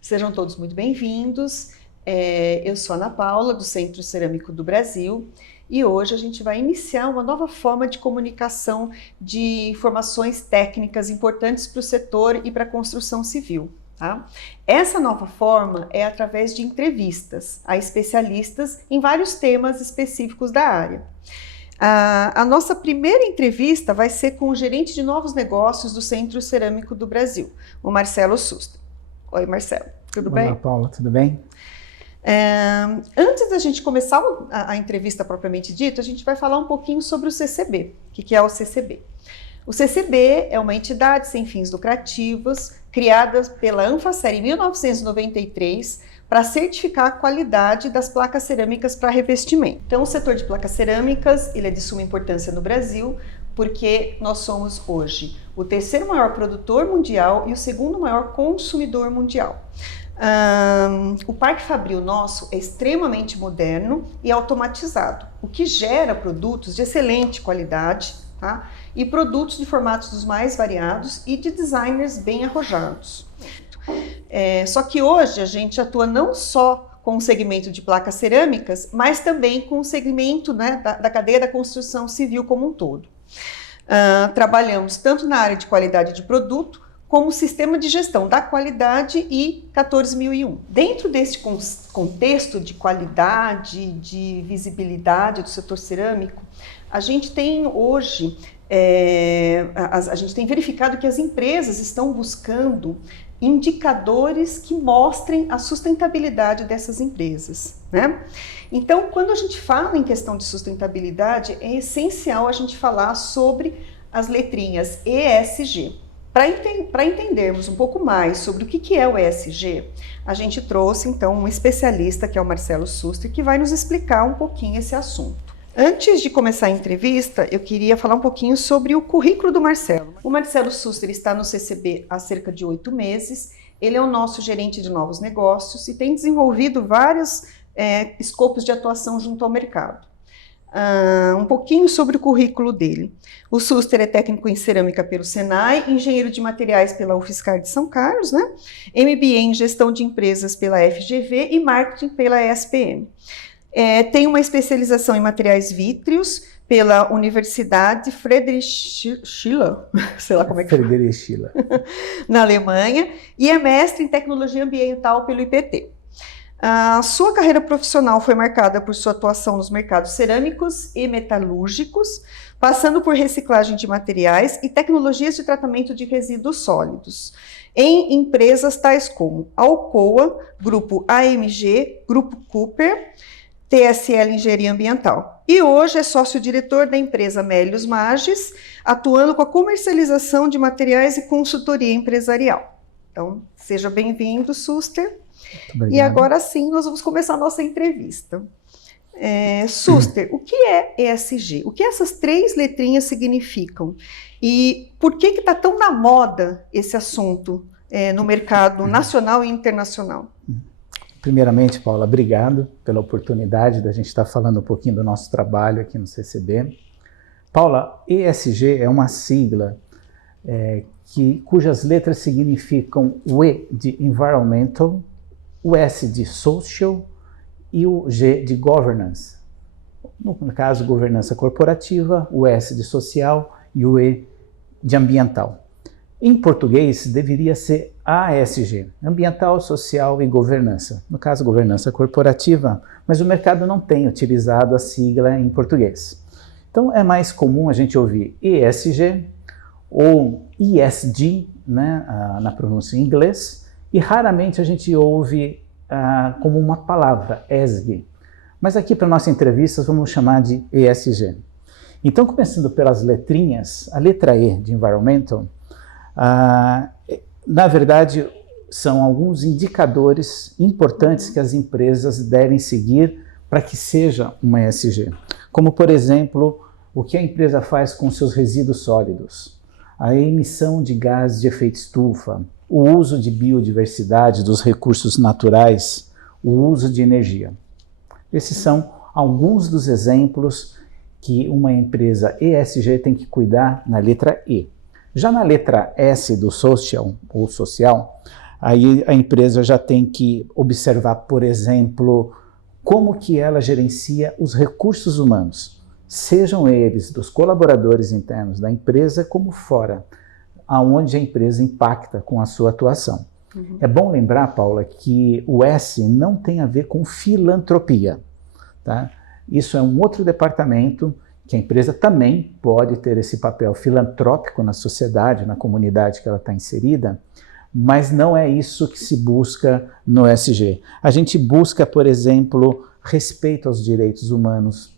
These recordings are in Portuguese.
Sejam todos muito bem-vindos. Eu sou Ana Paula, do Centro Cerâmico do Brasil, e hoje a gente vai iniciar uma nova forma de comunicação de informações técnicas importantes para o setor e para a construção civil. Tá? Essa nova forma é através de entrevistas a especialistas em vários temas específicos da área. A nossa primeira entrevista vai ser com o gerente de novos negócios do Centro Cerâmico do Brasil, o Marcelo Suster. Oi, Marcelo, tudo bem? Olá, Paula, tudo bem? Antes da gente começar a entrevista propriamente dita, a gente vai falar um pouquinho sobre o CCB. O que é o CCB? O CCB é uma entidade sem fins lucrativos, criada pela Anfacer em 1993, para certificar a qualidade das placas cerâmicas para revestimento. Então, o setor de placas cerâmicas ele é de suma importância no Brasil, porque nós somos hoje o terceiro maior produtor mundial e o segundo maior consumidor mundial. O parque fabril nosso é extremamente moderno e automatizado, o que gera produtos de excelente qualidade, tá? E produtos de formatos dos mais variados e de designers bem arrojados. Só que hoje a gente atua não só com o segmento de placas cerâmicas, mas também com o segmento, né, da cadeia da construção civil como um todo. Trabalhamos tanto na área de qualidade de produto, como sistema de gestão da qualidade e 14001. Dentro desse contexto de qualidade, de visibilidade do setor cerâmico, a gente tem hoje, a gente tem verificado que as empresas estão buscando indicadores que mostrem a sustentabilidade dessas empresas, né? Então, quando a gente fala em questão de sustentabilidade, é essencial a gente falar sobre as letrinhas ESG. Para entendermos um pouco mais sobre o que é o ESG, a gente trouxe então um especialista, que é o Marcelo Suster, que vai nos explicar um pouquinho esse assunto. Antes de começar a entrevista, eu queria falar um pouquinho sobre o currículo do Marcelo. O Marcelo Suster está no CCB há cerca de 8 meses, ele é o nosso gerente de novos negócios e tem desenvolvido vários escopos de atuação junto ao mercado. Um pouquinho sobre o currículo dele. O Suster é técnico em cerâmica pelo Senai, engenheiro de materiais pela UFSCar de São Carlos, né? MBA em gestão de empresas pela FGV e marketing pela ESPM. Tem uma especialização em materiais vítreos pela Universidade Friedrich Schiller, sei lá como é que Friedrich Schiller, na Alemanha, e é mestre em tecnologia ambiental pelo IPT. A sua carreira profissional foi marcada por sua atuação nos mercados cerâmicos e metalúrgicos, passando por reciclagem de materiais e tecnologias de tratamento de resíduos sólidos, em empresas tais como Alcoa, Grupo AMG, Grupo Cooper, TSL Engenharia Ambiental. E hoje é sócio-diretor da empresa Melius Magis, atuando com a comercialização de materiais e consultoria empresarial. Então, seja bem-vindo, Suster. E agora sim, nós vamos começar a nossa entrevista. Suster, o que é ESG? O que essas 3 letrinhas significam? E por que está tão na moda esse assunto no mercado nacional e internacional? Primeiramente, Paula, obrigado pela oportunidade da gente estar falando um pouquinho do nosso trabalho aqui no CCB. Paula, ESG é uma sigla cujas letras significam o E de Environmental, o S de Social e o G de Governance. No caso, governança corporativa, o S de Social e o E de Ambiental. Em português, deveria ser ASG, Ambiental, Social e Governança. No caso, governança corporativa, mas o mercado não tem utilizado a sigla em português. Então, é mais comum a gente ouvir ESG ou ESG, né, na pronúncia em inglês, e raramente a gente ouve como uma palavra, ESG. Mas aqui para nossa entrevista vamos chamar de ESG. Então, começando pelas letrinhas, a letra E de Environmental, na verdade, são alguns indicadores importantes que as empresas devem seguir para que seja uma ESG. Como, por exemplo, o que a empresa faz com seus resíduos sólidos, a emissão de gases de efeito estufa, o uso de biodiversidade dos recursos naturais, o uso de energia. Esses são alguns dos exemplos que uma empresa ESG tem que cuidar na letra E. Já na letra S do social, ou social, aí a empresa já tem que observar, por exemplo, como que ela gerencia os recursos humanos, sejam eles dos colaboradores internos da empresa como fora, aonde a empresa impacta com a sua atuação. É bom lembrar, Paula, que o S não tem a ver com filantropia, tá? Isso é um outro departamento que a empresa também pode ter esse papel filantrópico na sociedade, na comunidade que ela está inserida, mas não é isso que se busca no ESG. A gente busca, por exemplo, respeito aos direitos humanos,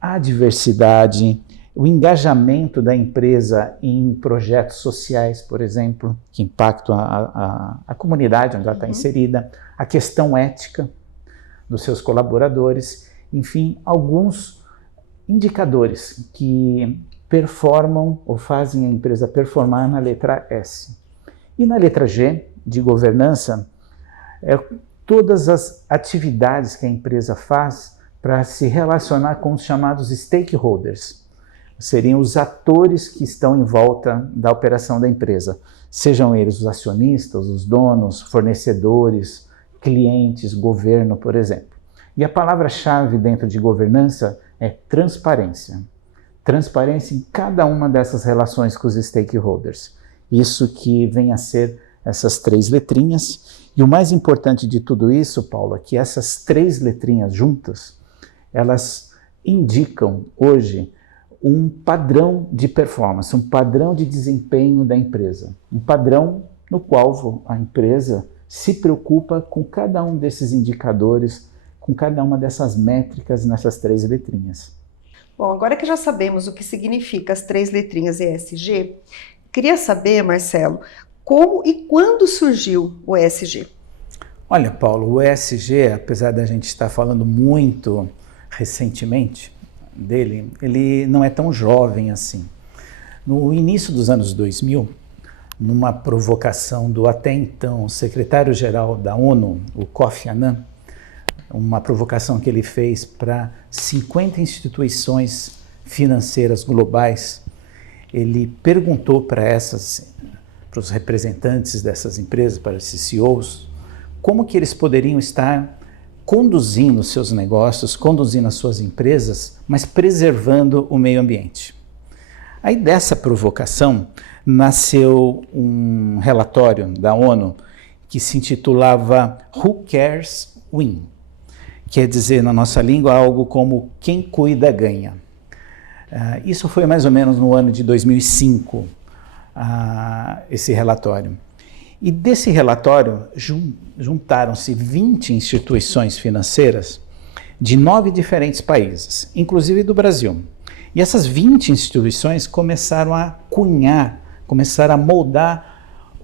a diversidade, o engajamento da empresa em projetos sociais, por exemplo, que impactam a comunidade onde ela está inserida, a questão ética dos seus colaboradores, enfim, alguns indicadores que performam ou fazem a empresa performar na letra S. E na letra G, de governança, todas as atividades que a empresa faz para se relacionar com os chamados stakeholders. Seriam os atores que estão em volta da operação da empresa, sejam eles os acionistas, os donos, fornecedores, clientes, governo, por exemplo. E a palavra-chave dentro de governança é transparência. Transparência em cada uma dessas relações com os stakeholders. Isso que vem a ser essas 3 letrinhas. E o mais importante de tudo isso, Paulo, é que essas 3 letrinhas juntas, elas indicam hoje um padrão de performance, um padrão de desempenho da empresa. Um padrão no qual a empresa se preocupa com cada um desses indicadores, com cada uma dessas métricas nessas 3 letrinhas. Bom, agora que já sabemos o que significa as 3 letrinhas ESG, queria saber, Marcelo, como e quando surgiu o ESG? Olha, Paulo, o ESG, apesar da gente estar falando muito recentemente dele, ele não é tão jovem assim. No início dos anos 2000, numa provocação do até então secretário-geral da ONU, o Kofi Annan, uma provocação que ele fez para 50 instituições financeiras globais, ele perguntou para os representantes dessas empresas, para esses CEOs, como que eles poderiam estar conduzindo seus negócios, conduzindo as suas empresas, mas preservando o meio ambiente. Aí dessa provocação nasceu um relatório da ONU que se intitulava Who Cares Win? Quer dizer, na nossa língua, algo como quem cuida ganha. Isso foi mais ou menos no ano de 2005, esse relatório. E desse relatório juntaram-se 20 instituições financeiras de 9 diferentes países, inclusive do Brasil. E essas 20 instituições começaram a cunhar, começaram a moldar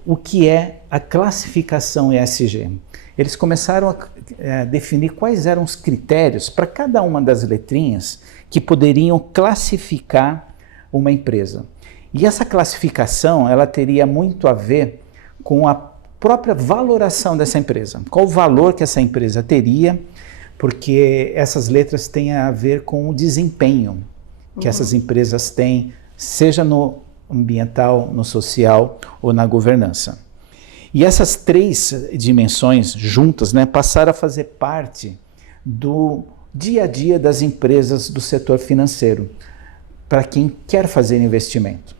o que é a classificação ESG. Eles começaram a definir quais eram os critérios para cada uma das letrinhas que poderiam classificar uma empresa. E essa classificação, ela teria muito a ver com a própria valoração dessa empresa. Qual o valor que essa empresa teria, porque essas letras têm a ver com o desempenho que essas empresas têm, seja no ambiental, no social ou na governança. E essas 3 dimensões juntas, né, passaram a fazer parte do dia a dia das empresas do setor financeiro, para quem quer fazer investimento.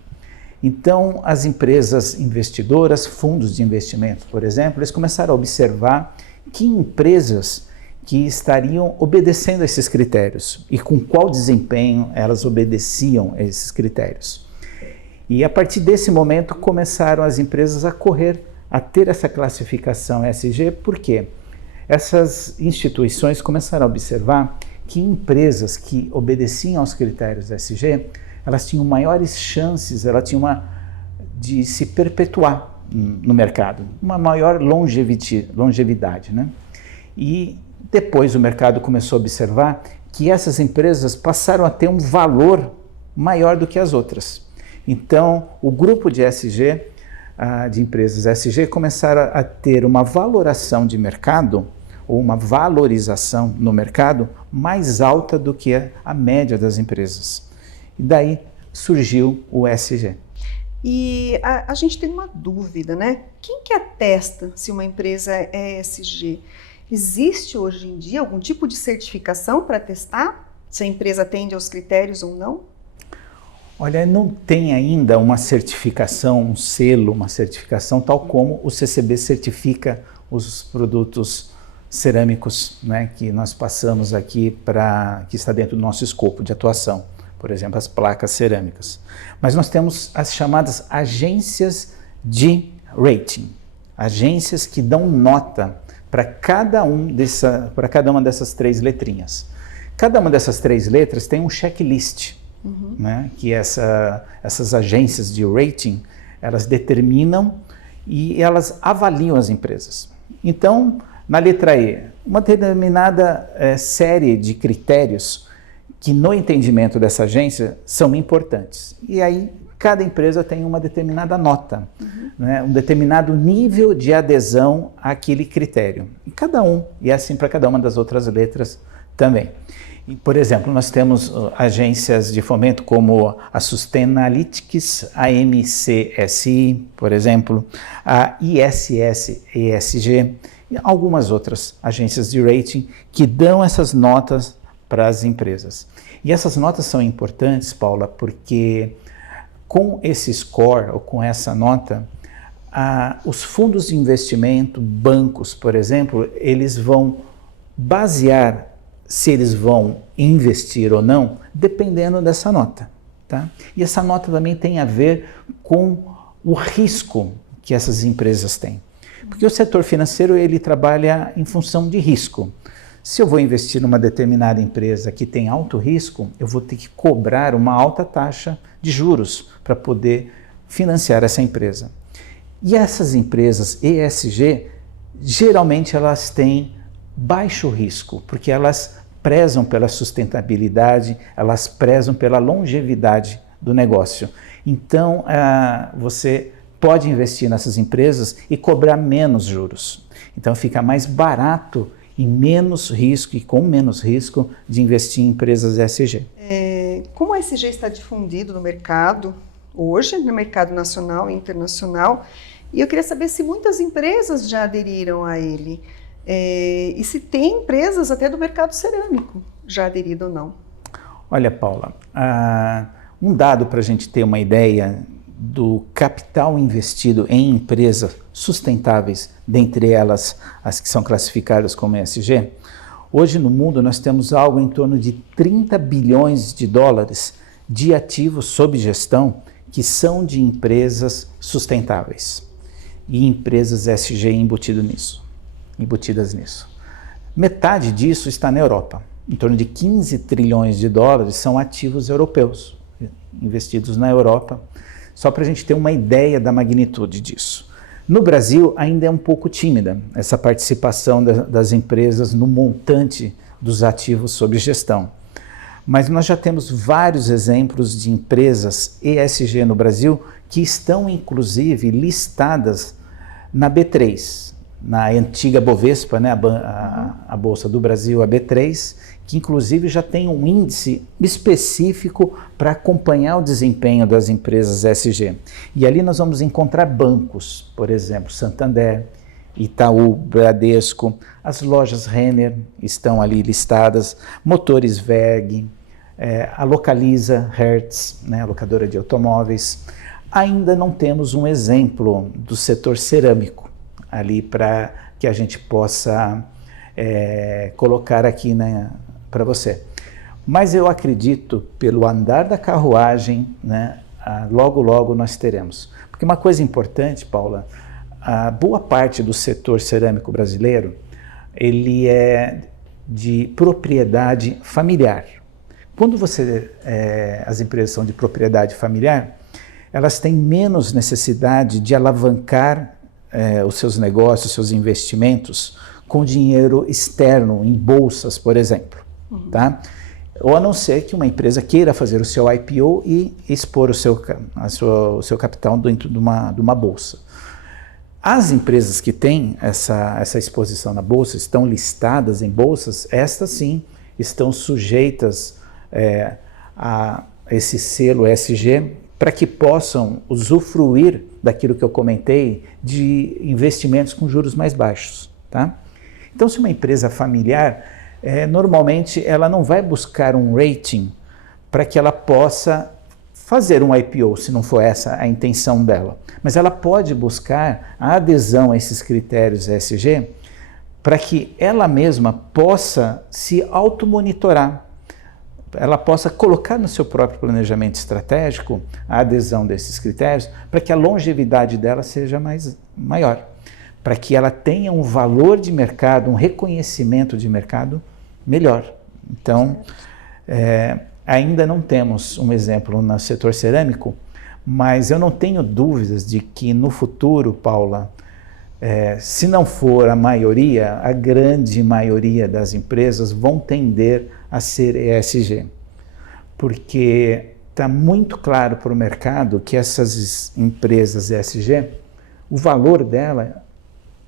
Então, as empresas investidoras, fundos de investimento, por exemplo, eles começaram a observar que empresas que estariam obedecendo a esses critérios e com qual desempenho elas obedeciam a esses critérios. E a partir desse momento começaram as empresas a correr a ter essa classificação ESG, porque essas instituições começaram a observar que empresas que obedeciam aos critérios ESG, elas tinham maiores chances, de se perpetuar no mercado, uma maior longevidade, né? E depois o mercado começou a observar que essas empresas passaram a ter um valor maior do que as outras. Então, o grupo de empresas ESG começaram a ter uma valoração de mercado ou uma valorização no mercado mais alta do que a média das empresas. E daí surgiu o ESG. E a gente tem uma dúvida, né? Quem que atesta se uma empresa é ESG? Existe hoje em dia algum tipo de certificação para testar se a empresa atende aos critérios ou não? Olha, não tem ainda uma certificação, um selo, uma certificação tal como o CCB certifica os produtos cerâmicos, né, que nós passamos aqui que está dentro do nosso escopo de atuação. Por exemplo, as placas cerâmicas. Mas nós temos as chamadas agências de rating, agências que dão nota para cada uma dessas 3 letrinhas. Cada uma dessas 3 letras tem um checklist, né, que essas agências de rating, elas determinam e elas avaliam as empresas. Então, na letra E, uma determinada série de critérios que no entendimento dessa agência são importantes. E aí cada empresa tem uma determinada nota, né, um determinado nível de adesão àquele critério. E assim para cada uma das outras letras também. E, por exemplo, nós temos agências de fomento como a Sustainalytics, a MCSI, por exemplo, a ISS ESG e algumas outras agências de rating que dão essas notas para as empresas. E essas notas são importantes, Paula, porque com esse score, ou com essa nota, os fundos de investimento, bancos, por exemplo, eles vão basear se eles vão investir ou não, dependendo dessa nota. Tá? E essa nota também tem a ver com o risco que essas empresas têm. Porque o setor financeiro ele trabalha em função de risco. Se eu vou investir numa determinada empresa que tem alto risco, eu vou ter que cobrar uma alta taxa de juros para poder financiar essa empresa. E essas empresas ESG, geralmente elas têm baixo risco, porque elas prezam pela sustentabilidade, elas prezam pela longevidade do negócio. Então, você pode investir nessas empresas e cobrar menos juros. Então, fica mais barato e menos risco, e com menos risco de investir em empresas ESG. Como o ESG está difundido no mercado, hoje, no mercado nacional e internacional, e eu queria saber se muitas empresas já aderiram a ele, e se tem empresas até do mercado cerâmico já aderido ou não. Olha, Paula, um dado para a gente ter uma ideia do capital investido em empresas sustentáveis, dentre elas as que são classificadas como ESG, hoje no mundo nós temos algo em torno de 30 bilhões de dólares de ativos sob gestão que são de empresas sustentáveis e empresas ESG embutidas nisso. Metade disso está na Europa. Em torno de 15 trilhões de dólares são ativos europeus, investidos na Europa, só para a gente ter uma ideia da magnitude disso. No Brasil, ainda é um pouco tímida essa participação das empresas no montante dos ativos sob gestão. Mas nós já temos vários exemplos de empresas ESG no Brasil que estão, inclusive, listadas na B3, na antiga Bovespa, né, a Bolsa do Brasil, a B3, que inclusive já tem um índice específico para acompanhar o desempenho das empresas ESG. E ali nós vamos encontrar bancos, por exemplo, Santander, Itaú, Bradesco, as lojas Renner estão ali listadas, Motores WEG, a Localiza, Hertz, né, a locadora de automóveis. Ainda não temos um exemplo do setor cerâmico ali para que a gente possa colocar aqui, né, para você. Mas eu acredito, pelo andar da carruagem, né, logo logo nós teremos. Porque uma coisa importante, Paula, a boa parte do setor cerâmico brasileiro, ele é de propriedade familiar. Quando as empresas são de propriedade familiar, elas têm menos necessidade de alavancar os seus negócios, seus investimentos com dinheiro externo, em bolsas, por exemplo. Tá? Ou a não ser que uma empresa queira fazer o seu IPO e expor o seu capital dentro de uma bolsa. As empresas que têm essa exposição na bolsa, estão listadas em bolsas, estas sim estão sujeitas a esse selo ESG para que possam usufruir daquilo que eu comentei de investimentos com juros mais baixos. Tá? Então, se uma empresa familiar, normalmente ela não vai buscar um rating para que ela possa fazer um IPO, se não for essa a intenção dela. Mas ela pode buscar a adesão a esses critérios ESG para que ela mesma possa se automonitorar, ela possa colocar no seu próprio planejamento estratégico a adesão desses critérios para que a longevidade dela seja maior, para que ela tenha um valor de mercado, um reconhecimento de mercado melhor. Então, ainda não temos um exemplo no setor cerâmico, mas eu não tenho dúvidas de que no futuro, Paula, se não for a maioria, a grande maioria das empresas vão tender a ser ESG, porque está muito claro para o mercado que essas empresas ESG, o valor dela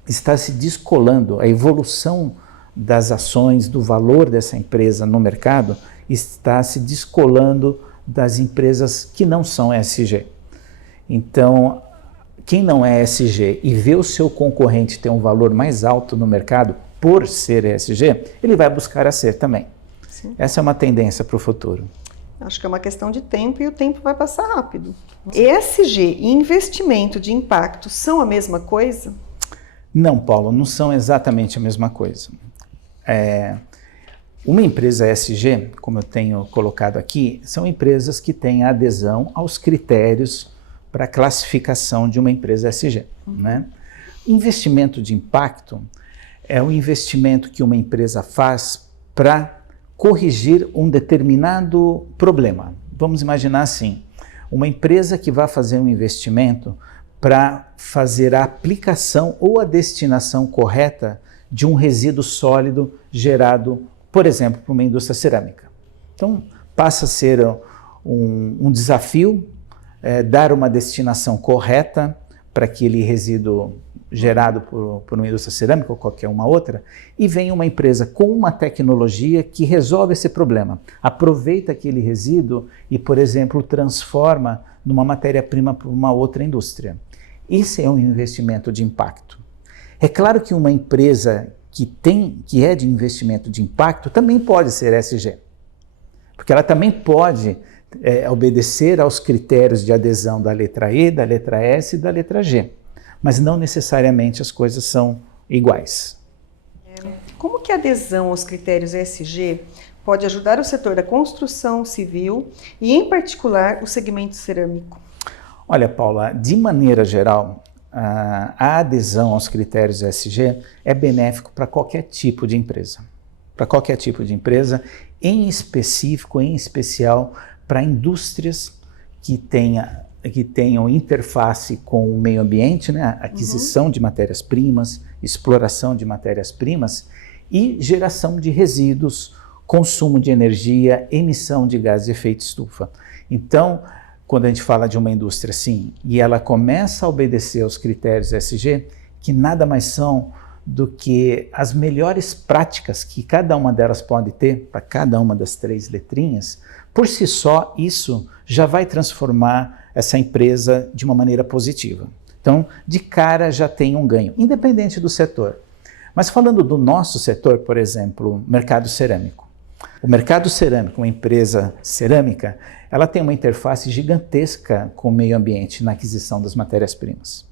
está se descolando, a evolução das ações, do valor dessa empresa no mercado está se descolando das empresas que não são ESG. Então, quem não é ESG e vê o seu concorrente ter um valor mais alto no mercado por ser ESG, ele vai buscar a ser também. Sim. Essa é uma tendência para o futuro. Acho que é uma questão de tempo e o tempo vai passar rápido. ESG e investimento de impacto são a mesma coisa? Não, Paulo, não são exatamente a mesma coisa. Uma empresa ESG, como eu tenho colocado aqui, são empresas que têm adesão aos critérios para a classificação de uma empresa ESG. Né? Investimento de impacto é um investimento que uma empresa faz para corrigir um determinado problema. Vamos imaginar assim, uma empresa que vai fazer um investimento para fazer a aplicação ou a destinação correta de um resíduo sólido gerado, por exemplo, por uma indústria cerâmica. Então, passa a ser um desafio dar uma destinação correta para aquele resíduo gerado por uma indústria cerâmica ou qualquer uma outra, e vem uma empresa com uma tecnologia que resolve esse problema, aproveita aquele resíduo e, por exemplo, transforma numa matéria-prima para uma outra indústria. Esse é um investimento de impacto. É claro que uma empresa que é de investimento de impacto também pode ser ESG, porque ela também pode obedecer aos critérios de adesão da letra E, da letra S e da letra G, mas não necessariamente as coisas são iguais. Como que a adesão aos critérios ESG pode ajudar o setor da construção civil e, em particular, o segmento cerâmico? Olha, Paula, de maneira geral, a adesão aos critérios ESG é benéfico para qualquer tipo de empresa. Para qualquer tipo de empresa, em especial para indústrias que tenham interface com o meio ambiente, né? Aquisição de matérias-primas, exploração de matérias-primas e geração de resíduos, consumo de energia, emissão de gases de efeito estufa. Então, quando a gente fala de uma indústria assim, e ela começa a obedecer aos critérios ESG, que nada mais são do que as melhores práticas que cada uma delas pode ter, para cada uma das 3 letrinhas, por si só, isso já vai transformar essa empresa de uma maneira positiva. Então, de cara já tem um ganho, independente do setor. Mas falando do nosso setor, por exemplo, mercado cerâmico. O mercado cerâmico, uma empresa cerâmica, ela tem uma interface gigantesca com o meio ambiente na aquisição das matérias-primas.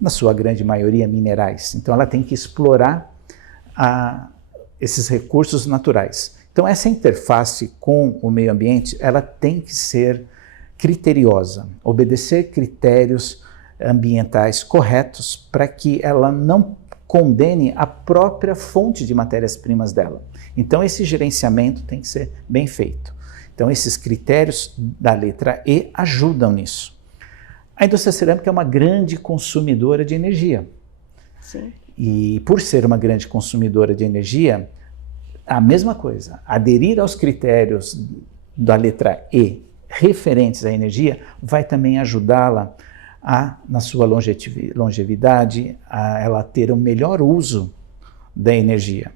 Na sua grande maioria, minerais. Então, ela tem que explorar esses recursos naturais. Então, essa interface com o meio ambiente, ela tem que ser criteriosa, obedecer critérios ambientais corretos para que ela não condene a própria fonte de matérias-primas dela. Então, esse gerenciamento tem que ser bem feito. Então, esses critérios da letra E ajudam nisso. A indústria cerâmica é uma grande consumidora de energia. Sim. E por ser uma grande consumidora de energia, a mesma coisa, aderir aos critérios da letra E referentes à energia vai também ajudá-la na sua longevidade, a ela ter o melhor uso da energia.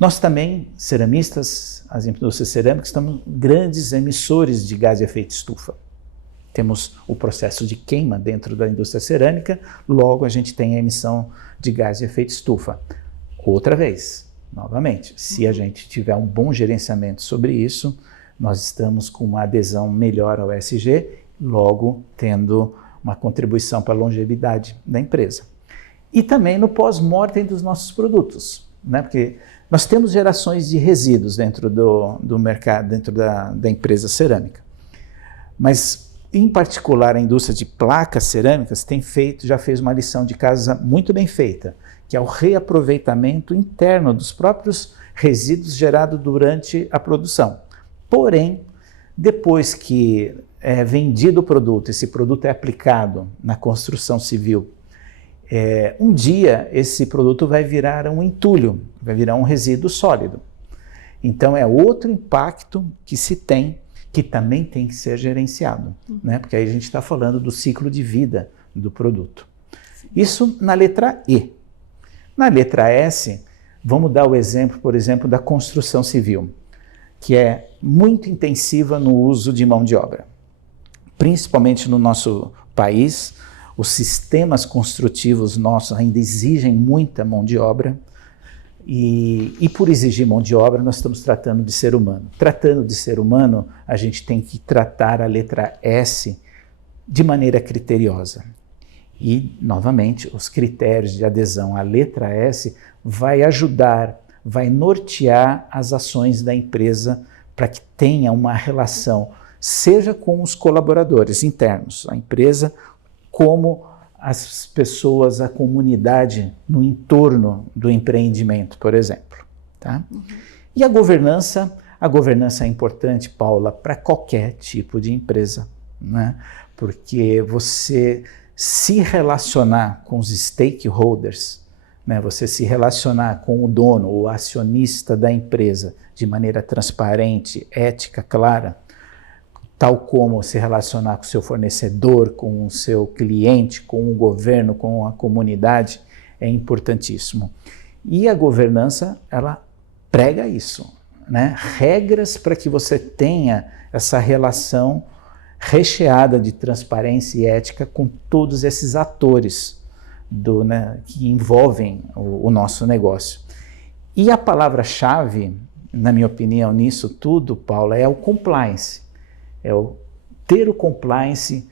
Nós também, ceramistas, as indústrias cerâmicas, estamos grandes emissores de gás de efeito estufa. Temos o processo de queima dentro da indústria cerâmica, logo a gente tem a emissão de gás de efeito estufa. Outra vez, novamente, se a gente tiver um bom gerenciamento sobre isso, nós estamos com uma adesão melhor ao ESG, logo tendo uma contribuição para a longevidade da empresa. E também no pós-mortem dos nossos produtos, né? Porque nós temos gerações de resíduos dentro do mercado, dentro da empresa cerâmica. Mas, em particular, a indústria de placas cerâmicas já fez uma lição de casa muito bem feita, que é o reaproveitamento interno dos próprios resíduos gerados durante a produção. Porém, depois que é vendido o produto, esse produto é aplicado na construção civil, um dia esse produto vai virar um entulho, vai virar um resíduo sólido. Então é outro impacto que se tem, que também tem que ser gerenciado, né? Porque aí a gente está falando do ciclo de vida do produto. Isso na letra E. Na letra S, vamos dar o exemplo, por exemplo, da construção civil, que é muito intensiva no uso de mão de obra. Principalmente no nosso país, os sistemas construtivos nossos ainda exigem muita mão de obra, e por exigir mão de obra, nós estamos tratando de ser humano. Tratando de ser humano, a gente tem que tratar a letra S de maneira criteriosa. E, novamente, os critérios de adesão à letra S vai ajudar, vai nortear as ações da empresa para que tenha uma relação, seja com os colaboradores internos, a empresa, como as pessoas, a comunidade no entorno do empreendimento, por exemplo. Tá? E a governança é importante, Paula, para qualquer tipo de empresa, né? Porque você se relacionar com os stakeholders, né? Você se relacionar com o dono, o acionista da empresa, de maneira transparente, ética, clara, tal como se relacionar com o seu fornecedor, com o seu cliente, com o governo, com a comunidade, é importantíssimo. E a governança, ela prega isso, né? Regras para que você tenha essa relação recheada de transparência e ética com todos esses atores que envolvem o nosso negócio. E a palavra-chave, na minha opinião, nisso tudo, Paula, é o compliance. É ter o compliance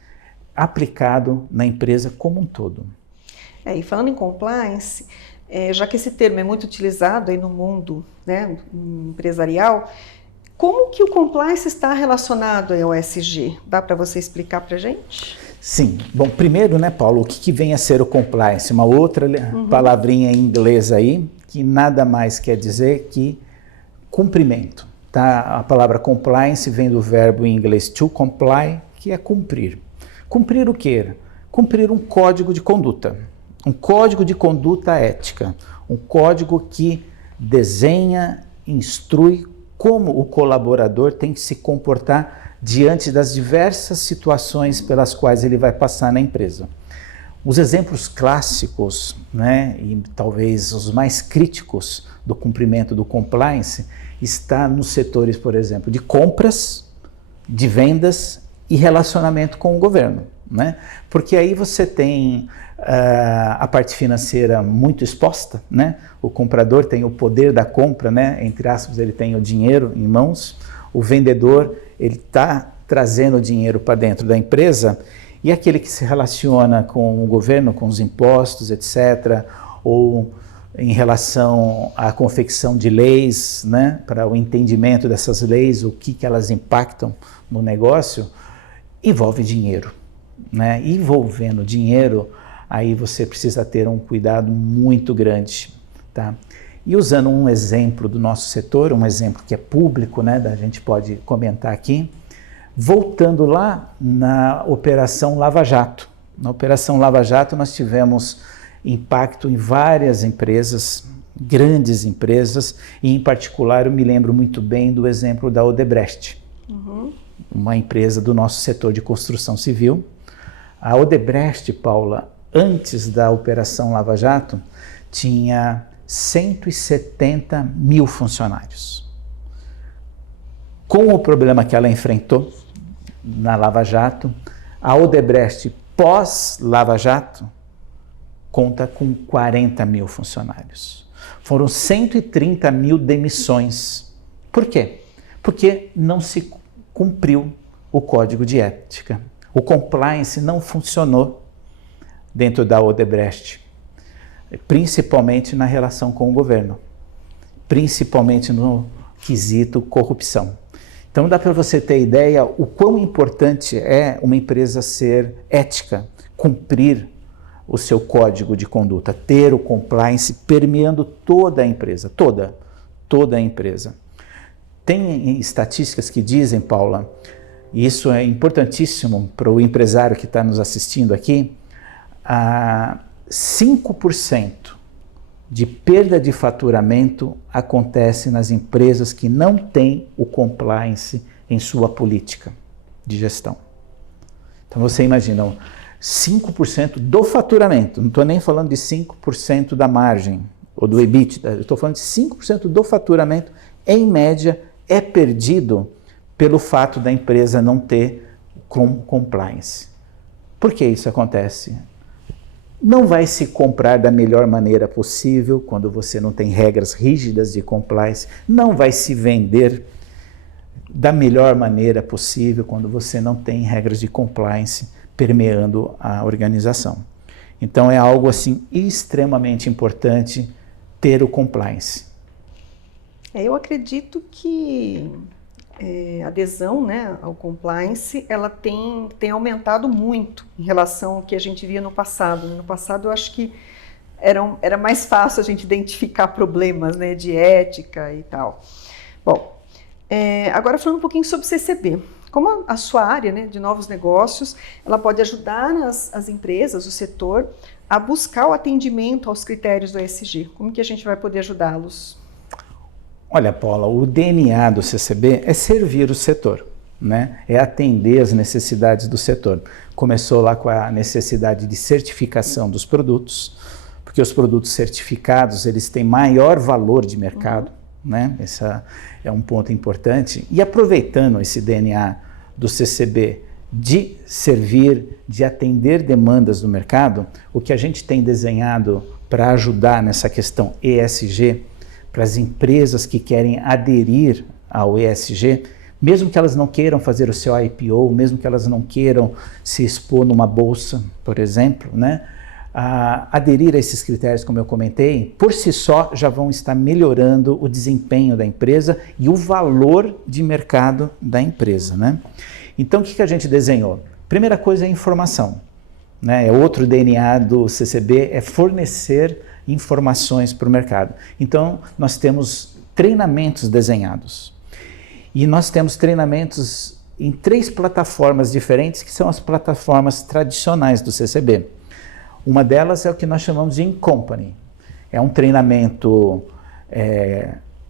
aplicado na empresa como um todo. E falando em compliance, já que esse termo é muito utilizado aí no mundo, né, empresarial, como que o compliance está relacionado ao ESG? Dá para você explicar para a gente? Sim. Bom, primeiro, né, Paulo, o que vem a ser o compliance? Uma outra palavrinha em inglês aí, que nada mais quer dizer que cumprimento. Tá? A palavra compliance vem do verbo em inglês to comply, que é cumprir. Cumprir o quê? Cumprir um código de conduta. Um código de conduta ética. Um código que desenha, instrui como o colaborador tem que se comportar diante das diversas situações pelas quais ele vai passar na empresa. Os exemplos clássicos, né, e talvez os mais críticos do cumprimento do compliance está nos setores, por exemplo, de compras, de vendas e relacionamento com o governo, né? Porque aí você tem a parte financeira muito exposta, né? O comprador tem o poder da compra, né? Entre aspas, ele tem o dinheiro em mãos, o vendedor ele está trazendo o dinheiro para dentro da empresa, e aquele que se relaciona com o governo, com os impostos, etc., ou em relação à confecção de leis, né, para o entendimento dessas leis, o que elas impactam no negócio, envolve dinheiro, né? Envolvendo dinheiro, aí você precisa ter um cuidado muito grande, tá? E usando um exemplo do nosso setor, um exemplo que é público, né, a gente pode comentar aqui, voltando lá na Operação Lava Jato. Na Operação Lava Jato nós tivemos impacto em várias empresas, grandes empresas, e em particular eu me lembro muito bem do exemplo da Odebrecht, uma empresa do nosso setor de construção civil, A Odebrecht, Paula, antes da Operação Lava Jato, tinha 170 mil funcionários. Com o problema que ela enfrentou na Lava Jato, a Odebrecht pós-Lava Jato conta com 40 mil funcionários. Foram 130 mil demissões. Por quê? Porque não se cumpriu o código de ética. O compliance não funcionou dentro da Odebrecht, principalmente na relação com o governo, principalmente no quesito corrupção. Então dá para você ter ideia o quão importante é uma empresa ser ética, cumprir o seu código de conduta, ter o compliance permeando toda a empresa, toda a empresa. Tem estatísticas que dizem, Paula, e isso é importantíssimo para o empresário que está nos assistindo aqui, 5% de perda de faturamento acontece nas empresas que não têm o compliance em sua política de gestão. Então você imagina, 5% do faturamento, não estou nem falando de 5% da margem ou do EBITDA, eu estou falando de 5% do faturamento, em média, é perdido pelo fato da empresa não ter compliance. Por que isso acontece? Não vai se comprar da melhor maneira possível quando você não tem regras rígidas de compliance, não vai se vender da melhor maneira possível quando você não tem regras de compliance permeando a organização. Então é algo assim extremamente importante ter o compliance. Eu acredito que a adesão, né, ao compliance, ela tem aumentado muito em relação ao que a gente via no passado. No passado, eu acho que era mais fácil a gente identificar problemas, né, de ética e tal. Bom, agora falando um pouquinho sobre CCB. Como a sua área, né, de novos negócios, ela pode ajudar as empresas, o setor, a buscar o atendimento aos critérios do ESG. Como que a gente vai poder ajudá-los? Olha, Paula, o DNA do CCB é servir o setor, né? É atender as necessidades do setor. Começou lá com a necessidade de certificação dos produtos, porque os produtos certificados eles têm maior valor de mercado, né? Esse é um ponto importante. E aproveitando esse DNA do CCB de servir, de atender demandas do mercado, o que a gente tem desenhado para ajudar nessa questão ESG, para as empresas que querem aderir ao ESG, mesmo que elas não queiram fazer o seu IPO, mesmo que elas não queiram se expor numa bolsa, por exemplo, né? Aderir a esses critérios, como eu comentei, por si só já vão estar melhorando o desempenho da empresa e o valor de mercado da empresa, né? Então, o que a gente desenhou? Primeira coisa é informação, né? É outro DNA do CCB, é fornecer informações para o mercado. Então, nós temos treinamentos desenhados. E nós temos treinamentos em 3 plataformas diferentes, que são as plataformas tradicionais do CCB. Uma delas é o que nós chamamos de In-Company. É um treinamento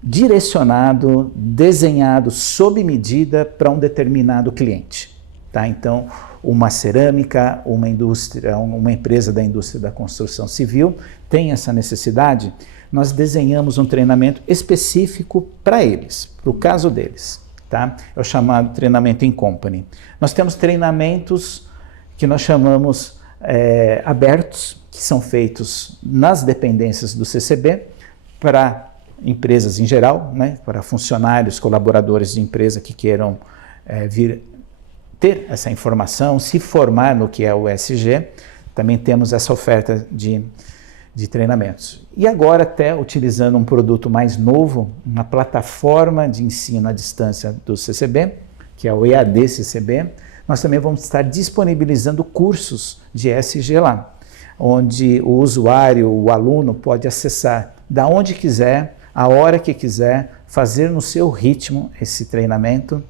direcionado, desenhado, sob medida para um determinado cliente. Tá? Então, uma cerâmica, uma indústria, uma empresa da indústria da construção civil tem essa necessidade, nós desenhamos um treinamento específico para eles, para o caso deles. Tá? É o chamado treinamento in company. Nós temos treinamentos que nós chamamos abertos, que são feitos nas dependências do CCB, para empresas em geral, né? Para funcionários, colaboradores de empresa que queiram vir ter essa informação, se formar no que é o ESG, também temos essa oferta de treinamentos. E agora, até utilizando um produto mais novo, uma plataforma de ensino à distância do CCB, que é o EAD CCB, nós também vamos estar disponibilizando cursos de ESG lá, onde o usuário, o aluno, pode acessar da onde quiser, a hora que quiser, fazer no seu ritmo esse treinamento,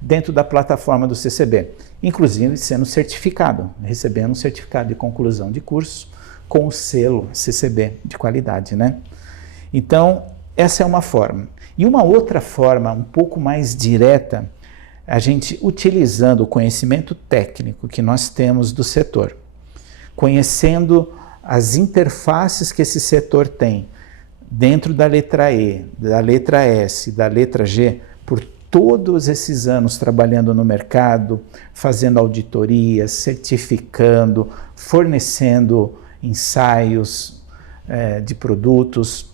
dentro da plataforma do CCB, inclusive sendo certificado, recebendo um certificado de conclusão de curso com o selo CCB de qualidade, né? Então, essa é uma forma. E uma outra forma, um pouco mais direta, a gente utilizando o conhecimento técnico que nós temos do setor, conhecendo as interfaces que esse setor tem dentro da letra E, da letra S, da letra G, por todos esses anos trabalhando no mercado, fazendo auditorias, certificando, fornecendo ensaios de produtos,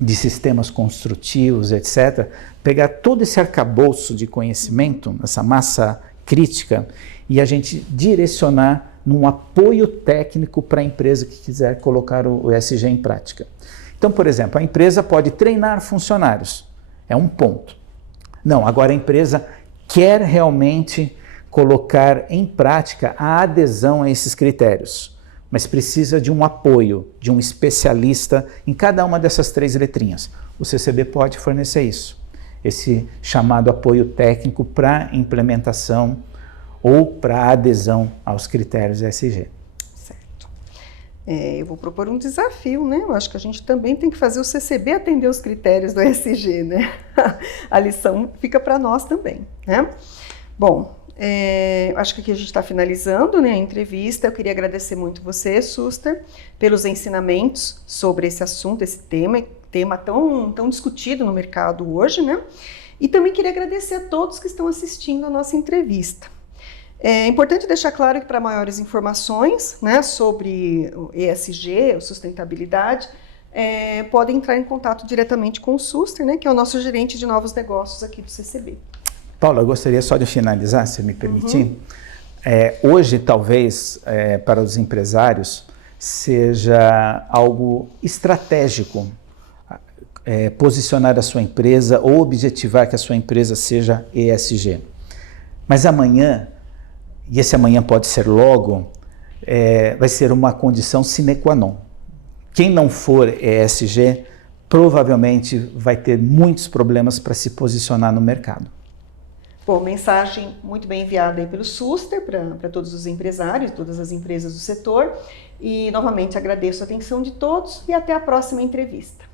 de sistemas construtivos, etc., pegar todo esse arcabouço de conhecimento, essa massa crítica, e a gente direcionar num apoio técnico para a empresa que quiser colocar o ESG em prática. Então, por exemplo, a empresa pode treinar funcionários, é um ponto. Não, agora a empresa quer realmente colocar em prática a adesão a esses critérios, mas precisa de um apoio, de um especialista em cada uma dessas 3 letrinhas. O CCB pode fornecer isso, esse chamado apoio técnico para implementação ou para adesão aos critérios ESG. Certo. Eu vou propor um desafio, né? Eu acho que a gente também tem que fazer o CCB atender os critérios do ESG, né? A lição fica para nós também, né? Bom, acho que aqui a gente está finalizando, né, a entrevista. Eu queria agradecer muito você, Suster, pelos ensinamentos sobre esse assunto, esse tema tão discutido no mercado hoje, né? E também queria agradecer a todos que estão assistindo a nossa entrevista. É importante deixar claro que para maiores informações, né, sobre o ESG, sustentabilidade, podem entrar em contato diretamente com o Suster, né, que é o nosso gerente de novos negócios aqui do CCB. Paula, eu gostaria só de finalizar, se me permitir. Hoje, talvez, para os empresários, seja algo estratégico posicionar a sua empresa ou objetivar que a sua empresa seja ESG. Mas amanhã, e esse amanhã pode ser logo, vai ser uma condição sine qua non. Quem não for ESG, provavelmente vai ter muitos problemas para se posicionar no mercado. Bom, mensagem muito bem enviada aí pelo Suster para todos os empresários, todas as empresas do setor. E, novamente, agradeço a atenção de todos e até a próxima entrevista.